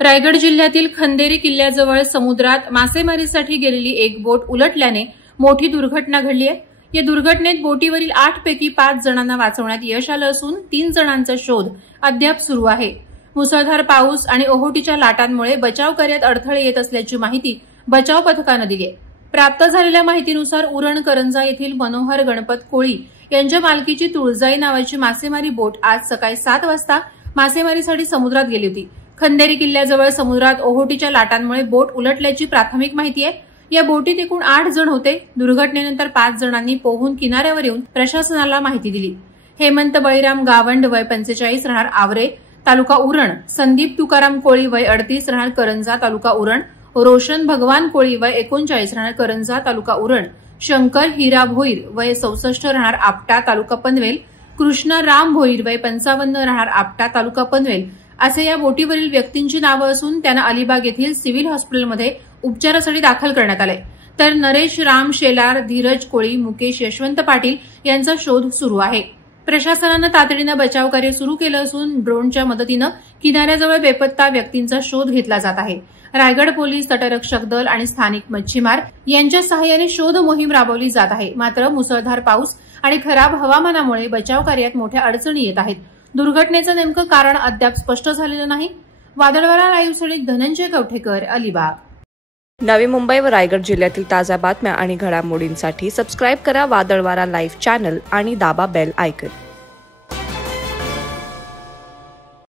रायगड जिल्ह्यातील खंदेरी किल्ल्याजवळ समुद्रात मासेमारीसाठी गेलेली एक बोट उलटल्याने मोठी दुर्घटना घडली आहे। या दुर्घटनेत बोटीवरील 8 पैकी 5 जणांना वाचवण्यात यश आलं असून 3 जणांचा शोध अद्याप सुरू आहे। मुसळधार पाऊस आणि ओहोटीच्या लाटांमुळे बचाव कार्यात अडथळे येत असल्याची माहिती बचाव पथकानं दिली आहे। प्राप्त झालेल्या माहितीनुसार उरण करंजा येथील मनोहर गणपत कोळी यांच्या मालकीची तुळजाई नावाची मासेमारी बोट आज सकाळी 7 वाजता मासेमारीसाठी समुद्रात गेली होती। खंदेरी किल्ल्याजवळ समुद्रात ओहोटीच्या लाटांमुळे बोट उलटल्याची प्राथमिक माहिती आहे। या बोटीत एकूण 8 जण होते। दुर्घटनेनंतर 5 जणांनी पोहून किनाऱ्यावर येऊन प्रशासनाला माहिती दिली। हेमंत बळीराम गावंड वय 45 राहणार आवरे तालुका उरण, संदीप तुकाराम कोळी वय 38 राहणार करंजा तालुका उरण, रोशन भगवान कोळी वय 39 राहणार करंजा तालुका उरण, शंकर हिरा भोईर वय 64 राहणार आपटा तालुका पनवेल, कृष्णा राम भोईर वय 55 राहणार आपटा तालुका पनवेल असे या बोटीवरील व्यक्तींची नावे असून त्यांना अलिबाग येथील सिव्हिल हॉस्पिटलमध्ये उपचारासाठी दाखल करण्यात आले। तर नरेश राम शेलार, धीरज कोळी, मुकेश यशवंत पाटील यांचा शोध सुरू आहे। प्रशासनानं तातडीनं बचाव कार्य सुरू केलं असून ड्रोनच्या मदतीनं किनाऱ्याजवळ बेपत्ता व्यक्तींचा शोध घेतला जात आहे। रायगड पोलीस, तटरक्षक दल आणि स्थानिक मच्छीमार यांच्या सहाय्याने शोध मोहीम राबवली जात आहे। मात्र मुसळधार पाऊस आणि खराब हवामानामुळे बचाव कार्यात मोठ्या अडचणी येत आहेत। दुर्घटनेचं नेमकं कारण अद्याप स्पष्ट झालेलं नाही। वादळवारा लाईव्हसाठी धनंजय कवठेकर, अलिबाग। नवी मुंबई व रायगड जिल्ह्यातील ताज्या बातम्या आणि घडामोडींसाठी सबस्क्राईब करा वादळवारा लाईव्ह चॅनल आणि दाबा बेल आयकॉन।